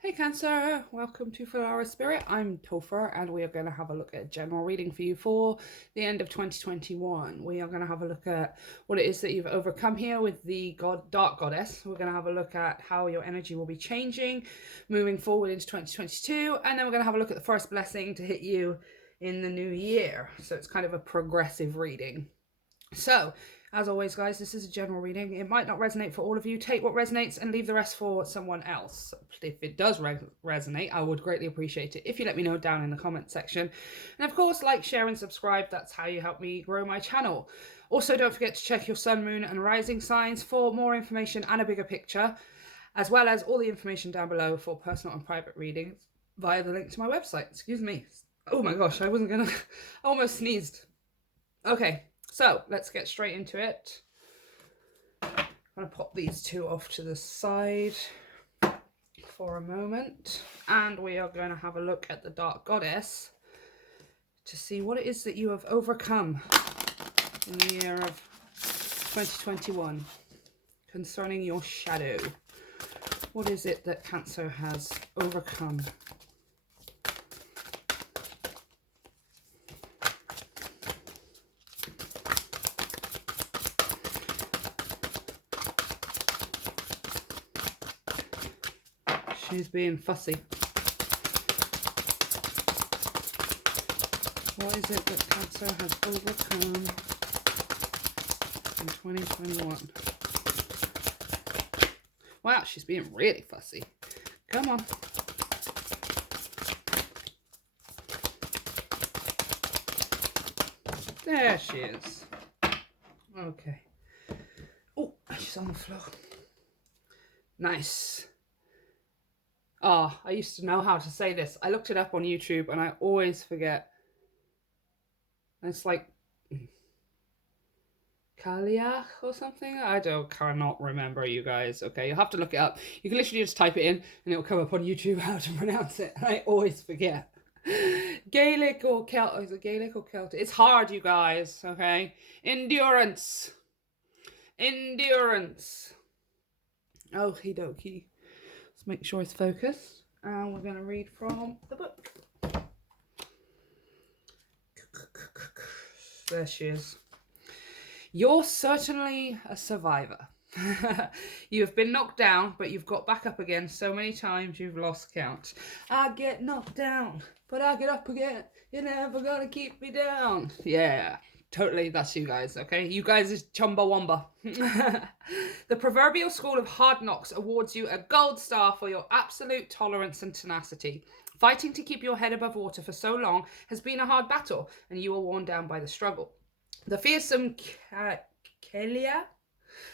Hey Cancer, welcome to Filara Spirit. I'm Topher and we are going to have a look at a general reading for you for the end of 2021. We are going to have a look at what it is that you've overcome here with the Dark Goddess. We're going to have a look at how your energy will be changing moving forward into 2022, and then we're going to have a look at the first blessing to hit you in the new year. So it's kind of a progressive reading. So, as always, guys, this is a general reading. It might not resonate for all of you. Take what resonates and leave the rest for someone else. If it does resonate, I would greatly appreciate it if you let me know down in the comment section. And of course, like, share, and subscribe. That's how you help me grow my channel. Also, don't forget to check your sun, moon, and rising signs for more information and a bigger picture, as well as all the information down below for personal and private readings via the link to my website. Excuse me. Oh my gosh, I wasn't gonna... I almost sneezed. Okay. So let's get straight into it. I'm going to pop these two off to the side for a moment, and we are going to have a look at the Dark Goddess to see what it is that you have overcome in the year of 2021 concerning your shadow. What is it that Cancer has overcome? She's being fussy. What is it that Cancer has overcome in 2021? Wow, she's being really fussy. Come on. There she is. Okay. Oh, she's on the floor. Nice. I used to know how to say this. I looked it up on YouTube and I always forget. It's like Kaliach or something. I cannot remember, you guys. Okay, you'll have to look it up. You can literally just type it in and it'll come up on YouTube how to pronounce it. I always forget. Gaelic or Celtic. Is it Gaelic or Celtic? It's hard, you guys. Okay. Endurance. Endurance. Okie dokie. Let's make sure it's focused. And we're going to read from the book. There she is. You're certainly a survivor. You have been knocked down, but you've got back up again so many times you've lost count. I get knocked down, but I get up again. You're never gonna keep me down. Yeah. Totally, that's you guys, okay? You guys is Chumbawamba. The proverbial school of hard knocks awards you a gold star for your absolute tolerance and tenacity. Fighting to keep your head above water for so long has been a hard battle, and you are worn down by the struggle. The fearsome Kelia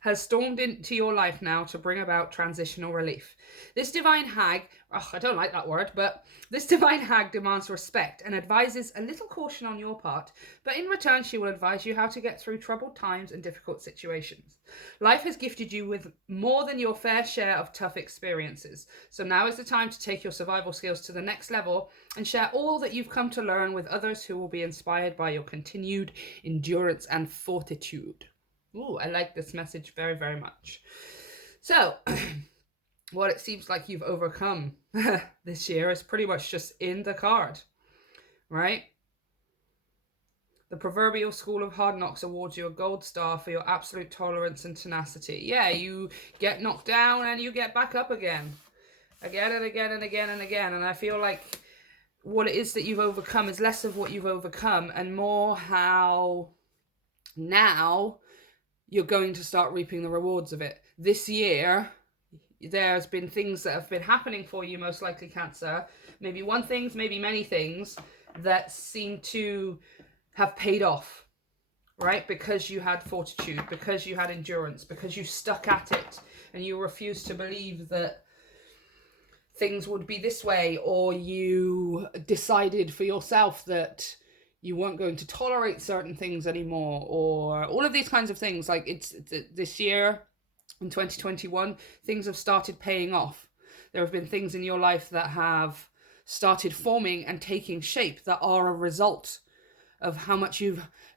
has stormed into your life now to bring about transitional relief. This divine hag, I don't like that word, but this divine hag demands respect and advises a little caution on your part, but in return she will advise you how to get through troubled times and difficult situations. Life has gifted you with more than your fair share of tough experiences, so now is the time to take your survival skills to the next level and share all that you've come to learn with others who will be inspired by your continued endurance and fortitude. Ooh, I like this message very, very much. So, what it seems like you've overcome this year is pretty much just in the card, right? The proverbial school of hard knocks awards you a gold star for your absolute tolerance and tenacity. Yeah, you get knocked down and you get back up again. Again and again and again and again. And I feel like what it is that you've overcome is less of what you've overcome and more how now you're going to start reaping the rewards of it. This year, there's been things that have been happening for you, most likely Cancer. Maybe one thing, maybe many things that seem to have paid off, right? Because you had fortitude, because you had endurance, because you stuck at it and you refused to believe that things would be this way, or you decided for yourself that you weren't going to tolerate certain things anymore, or all of these kinds of things. Like it's this year in 2021, things have started paying off. There have been things in your life that have started forming and taking shape that are a result of how much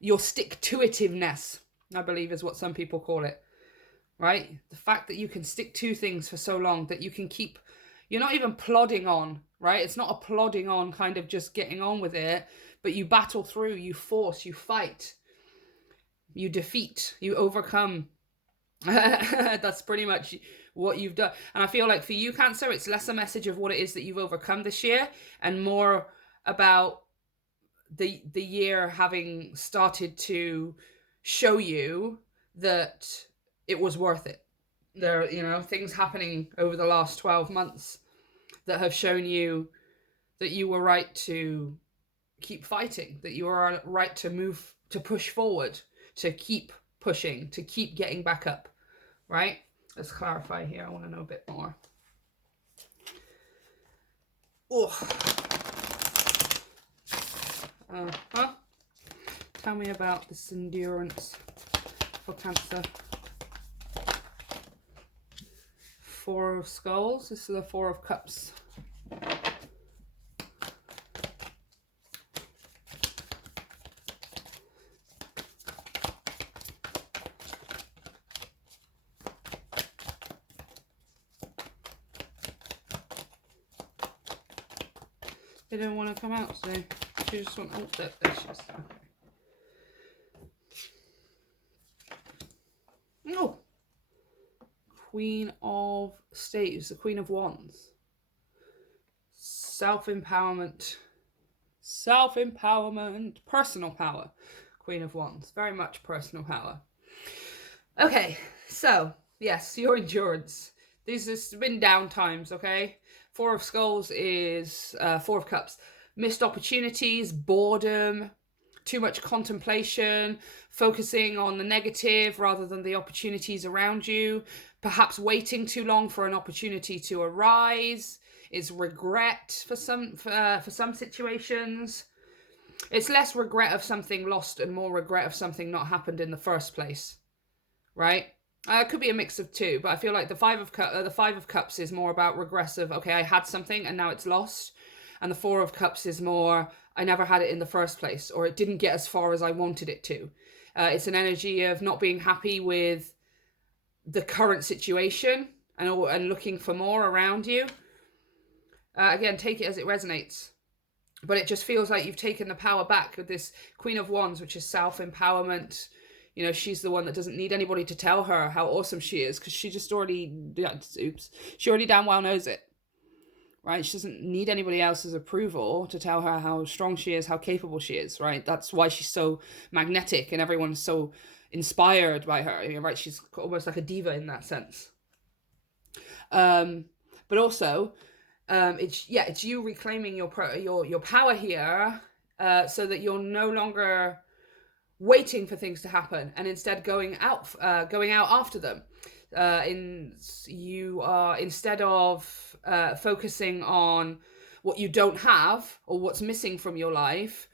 your stick-to-itiveness, I believe is what some people call it, right? The fact that you can stick to things for so long, that you can keep You're not even plodding on, right? It's not a plodding on kind of just getting on with it, but you battle through, you force, you fight, you defeat, you overcome. That's pretty much what you've done. And I feel like for you, Cancer, it's less a message of what it is that you've overcome this year and more about the year having started to show you that it was worth it. There, you know, things happening over the last 12 months that have shown you that you were right to keep fighting, that you were right to move, to push forward, to keep pushing, to keep getting back up, right? Let's clarify here. I want to know a bit more. Oh. Tell me about this endurance for Cancer. Four of Skulls. This is the Four of Cups. They didn't want to come out, so she just went, oh, there she is. Okay. Oh! Queen of Staves, the Queen of Wands. Self-empowerment. Self-empowerment. Personal power. Queen of Wands. Very much personal power. Okay, so, yes, your endurance. These have been down times, okay? Four of Skulls is Four of Cups. Missed opportunities, boredom, too much contemplation, focusing on the negative rather than the opportunities around you, perhaps waiting too long for an opportunity to arise. It's regret for some situations. It's less regret of something lost and more regret of something not happened in the first place, right? It could be a mix of two, but I feel like the Five of Cups is more about regressive. Okay, I had something and now it's lost. And the Four of Cups is more, I never had it in the first place, or it didn't get as far as I wanted it to. It's an energy of not being happy with the current situation and looking for more around you. Again, take it as it resonates. But it just feels like you've taken the power back with this Queen of Wands, which is self-empowerment. You know, she's the one that doesn't need anybody to tell her how awesome she is, because she just already, she already damn well knows it, right? She doesn't need anybody else's approval to tell her how strong she is, how capable she is, right? That's why she's so magnetic and everyone's so inspired by her, right? She's almost like a diva in that sense. But also, it's you reclaiming your power here, so that you're no longer waiting for things to happen and instead going out after them. You are, instead of focusing on what you don't have or what's missing from your life,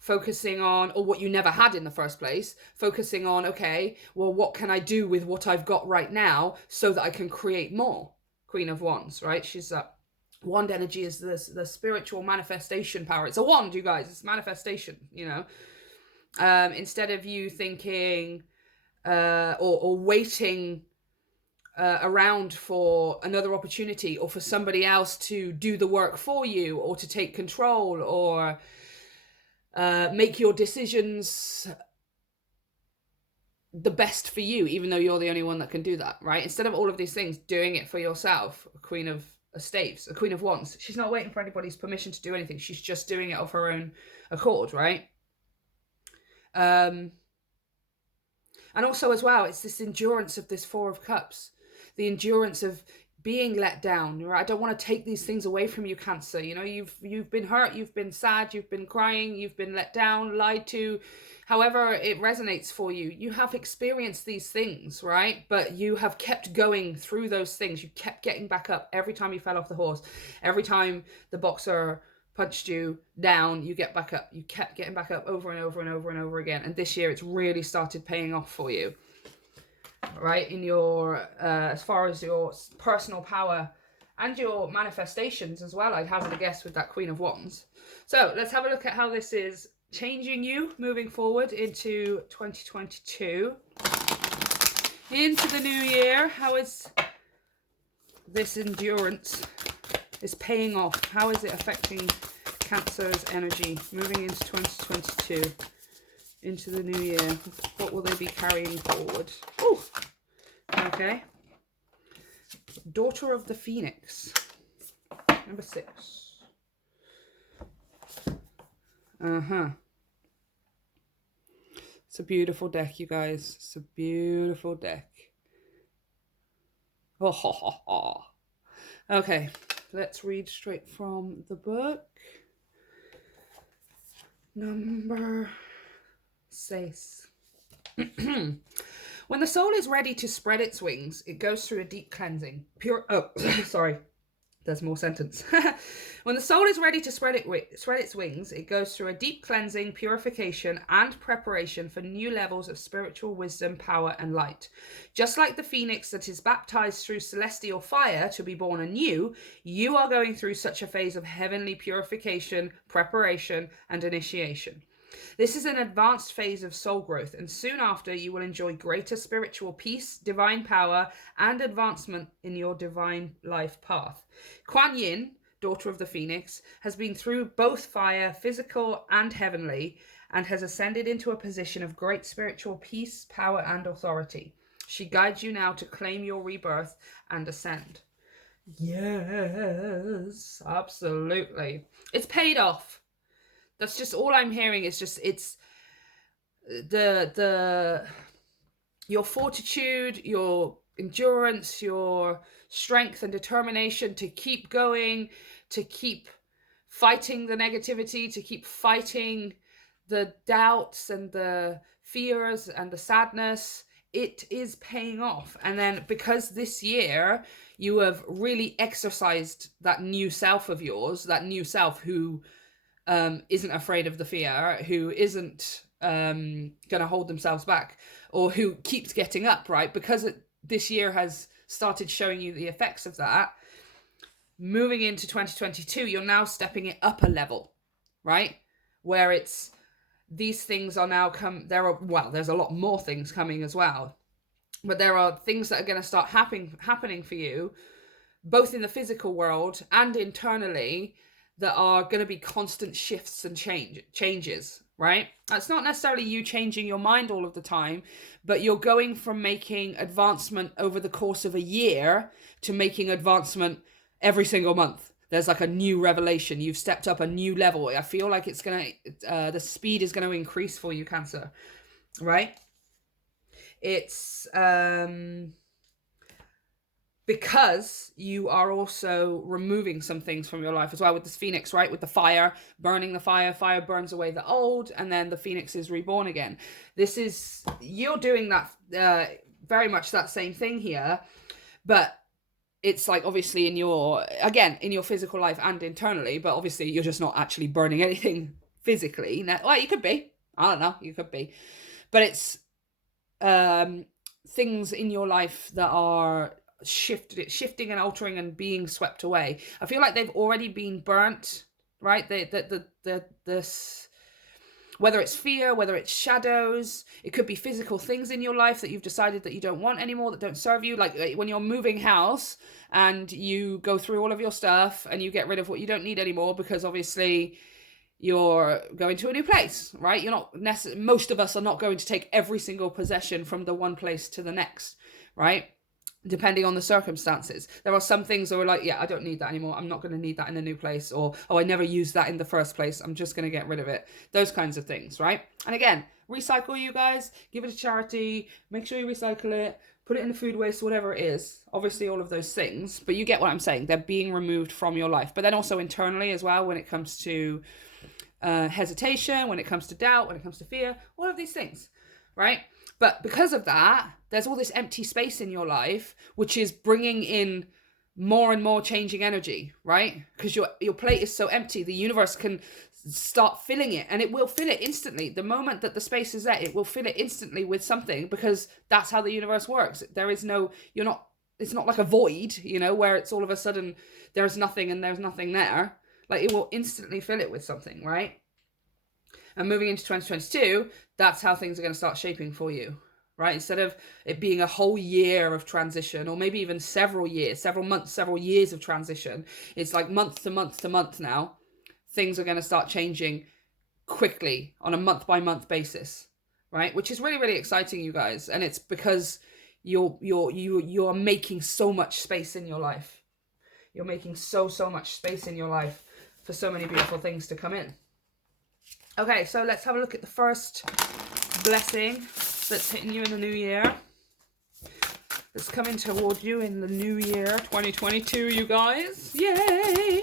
focusing on, or what you never had in the first place, focusing on, okay, well, what can I do with what I've got right now so that I can create more? Queen of Wands, right? She's wand energy is the spiritual manifestation power. It's a wand, you guys. It's manifestation, you know. Instead of you thinking or waiting around for another opportunity or for somebody else to do the work for you or to take control or make your decisions the best for you, even though you're the only one that can do that, right? Instead of all of these things, doing it for yourself. A Queen of Staves, a Queen of Wands. She's not waiting for anybody's permission to do anything. She's just doing it of her own accord, right? And also as well, it's this endurance of this Four of Cups, the endurance of being let down, right? I don't want to take these things away from you, Cancer. You know, you've been hurt, you've been sad, you've been crying, you've been let down, lied to, however it resonates for you. You have experienced these things, right? But you have kept going through those things. You kept getting back up every time you fell off the horse. Every time the boxer punched you down, you get back up. You kept getting back up over and over and over and over again. And this year it's really started paying off for you, right? In your as far as your personal power and your manifestations as well, I'd hazard a guess with that Queen of Wands. So let's have a look at how this is changing you moving forward into 2022, into the new year. How is this endurance It's paying off. How is it affecting Cancer's energy moving into 2022, into the new year? What will they be carrying forward? Oh, okay. Daughter of the Phoenix, number 6. It's a beautiful deck, you guys. It's a beautiful deck. Oh, ha, ha, ha. Okay, let's read straight from the book. Number 6. When the soul is ready to spread its wings, it goes through a deep cleansing. Sorry. There's more sentence. When the soul is ready to spread its wings, it goes through a deep cleansing, purification, and preparation for new levels of spiritual wisdom, power, and light. Just like the phoenix that is baptized through celestial fire to be born anew, you are going through such a phase of heavenly purification, preparation, and initiation. This is an advanced phase of soul growth, and soon after you will enjoy greater spiritual peace, divine power, and advancement in your divine life path. Kuan Yin, daughter of the Phoenix, has been through both fire, physical and heavenly, and has ascended into a position of great spiritual peace, power, and authority. She guides you now to claim your rebirth and ascend. Yes, absolutely. It's paid off. That's just all I'm hearing. It's just, it's your fortitude, your endurance, your strength and determination to keep going, to keep fighting the negativity, to keep fighting the doubts and the fears and the sadness. It is paying off. And then because this year you have really exercised that new self of yours, that new self who isn't afraid of the fear, who isn't going to hold themselves back, or who keeps getting up, right? Because this year has started showing you the effects of that. Moving into 2022, you're now stepping it up a level, right? Where it's, these things are now there's a lot more things coming as well. But there are things that are going to start happening for you, both in the physical world and internally, that are going to be constant shifts and changes, right? That's not necessarily you changing your mind all of the time, but you're going from making advancement over the course of a year to making advancement every single month. There's like a new revelation. You've stepped up a new level. I feel like it's going to, the speed is going to increase for you, Cancer, right? It's, because you are also removing some things from your life as well with this phoenix, right? With the fire, burning the fire burns away the old, and then the phoenix is reborn again. This is, you're doing that, very much that same thing here, but it's like obviously in your physical life and internally, but obviously you're just not actually burning anything physically. Well, you could be. I don't know. You could be. But it's things in your life that are shifting and altering and being swept away. I feel like they've already been burnt, right? This, whether it's fear, whether it's shadows, it could be physical things in your life that you've decided that you don't want anymore, that don't serve you. Like when you're moving house and you go through all of your stuff and you get rid of what you don't need anymore, because obviously you're going to a new place, right? You're not most of us are not going to take every single possession from the one place to the next, right? Depending on the circumstances. There are some things that are like, yeah, I don't need that anymore. I'm not going to need that in a new place. Or, oh, I never used that in the first place. I'm just going to get rid of it. Those kinds of things, right? And again, recycle, you guys. Give it to charity. Make sure you recycle it. Put it in the food waste, whatever it is. Obviously, all of those things. But you get what I'm saying. They're being removed from your life. But then also internally as well, when it comes to hesitation, when it comes to doubt, when it comes to fear, all of these things, right? But because of that, there's all this empty space in your life, which is bringing in more and more changing energy, right? Because your plate is so empty, the universe can start filling it, and it will fill it instantly. The moment that the space is there, it will fill it instantly with something, because that's how the universe works. There is no, it's not like a void, where it's all of a sudden there's nothing and there's nothing there. Like, it will instantly fill it with something, right? And moving into 2022, that's how things are going to start shaping for you, right? Instead of it being a whole year of transition, or maybe even several years, several months, several years of transition, it's like month to month to month now. Things are going to start changing quickly on a month by month basis, right? Which is really, really exciting, you guys. And it's because you're making so much space in your life. You're making so much space in your life for so many beautiful things to come in. Okay, so let's have a look at the first blessing that's hitting you in the new year. That's coming toward you in the new year, 2022, you guys. Yay!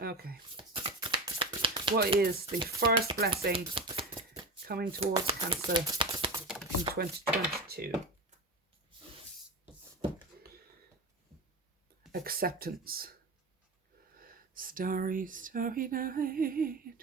Okay. What is the first blessing coming towards Cancer in 2022? Acceptance. Starry, starry night,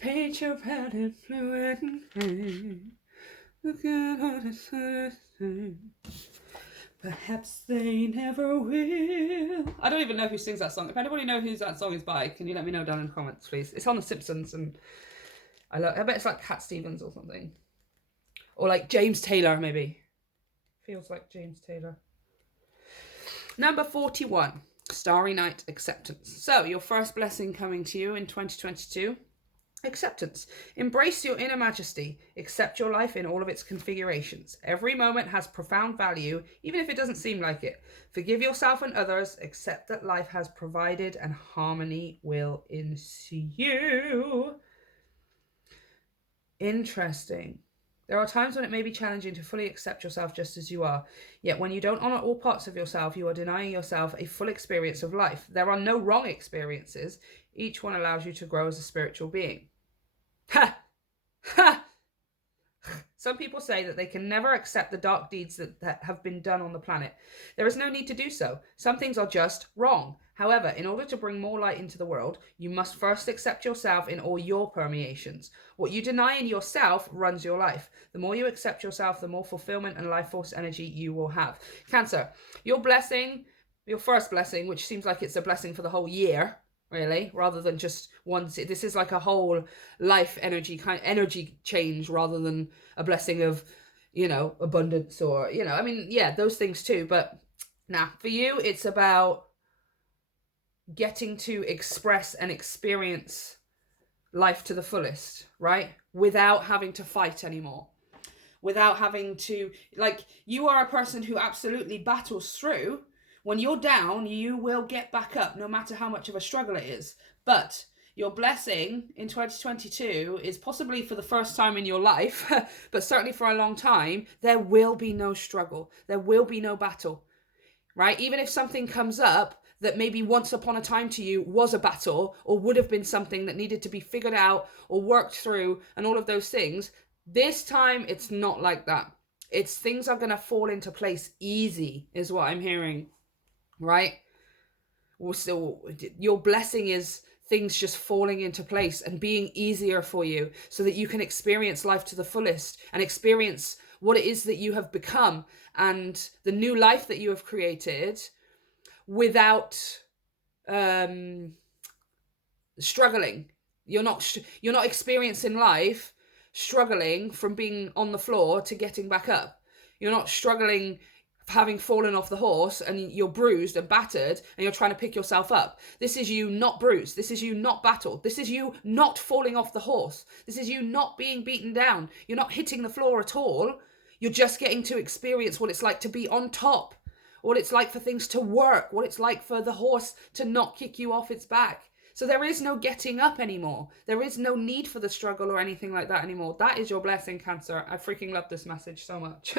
paint your palette blue and gray. Look at all the sun. Perhaps they never will. I don't even know who sings that song. If anybody knows who that song is by, can you let me know down in the comments, please? It's on The Simpsons, and I bet it's like Cat Stevens or something. Or like James Taylor, maybe. Feels like James Taylor. Number 41. Starry Night, acceptance. So, your first blessing coming to you in 2022. Acceptance. Embrace your inner majesty. Accept your life in all of its configurations. Every moment has profound value, even if it doesn't seem like it. Forgive yourself and others. Accept that life has provided and harmony will ensue. Interesting. There are times when it may be challenging to fully accept yourself just as you are. Yet when you don't honor all parts of yourself, you are denying yourself a full experience of life. There are no wrong experiences. Each one allows you to grow as a spiritual being. Ha! Ha! Some people say that they can never accept the dark deeds that have been done on the planet. There is no need to do so. Some things are just wrong. However, in order to bring more light into the world, you must first accept yourself in all your permeations. What you deny in yourself runs your life. The more you accept yourself, the more fulfillment and life force energy you will have. Cancer, your blessing, your first blessing, which seems like it's a blessing for the whole year, really, rather than just one. This is like a whole life energy change rather than a blessing of, abundance or, I mean, yeah, those things too. But now for you, it's about getting to express and experience life to the fullest, right? Without having to fight anymore. Without having to, you are a person who absolutely battles through. When you're down, you will get back up, no matter how much of a struggle it is. But your blessing in 2022 is possibly for the first time in your life, but certainly for a long time, there will be no struggle. There will be no battle, right? Even if something comes up that maybe once upon a time to you was a battle or would have been something that needed to be figured out or worked through and all of those things, this time it's not like that. It's things are going to fall into place easy is what I'm hearing, right? So your blessing is things just falling into place and being easier for you so that you can experience life to the fullest and experience what it is that you have become and the new life that you have created without struggling. You're not experiencing life struggling from being on the floor to getting back up. You're not struggling having fallen off the horse and you're bruised and battered and you're trying to pick yourself up. This is you not bruised. This is you not battled. This is you not falling off the horse. This is you not being beaten down. You're not hitting the floor at all. You're just getting to experience what it's like to be on top, what it's like for things to work, what it's like for the horse to not kick you off its back. So there is no getting up anymore. There is no need for the struggle or anything like that anymore. That is your blessing, Cancer. I freaking love this message so much.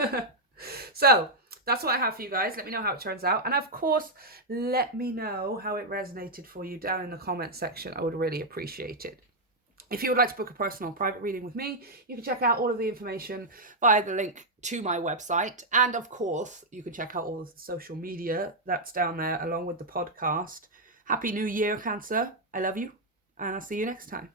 So that's what I have for you guys. Let me know how it turns out. And of course, let me know how it resonated for you down in the comments section. I would really appreciate it. If you would like to book a personal private reading with me, you can check out all of the information via the link to my website. And of course, you can check out all of the social media that's down there along with the podcast. Happy New Year, Cancer. I love you. And I'll see you next time.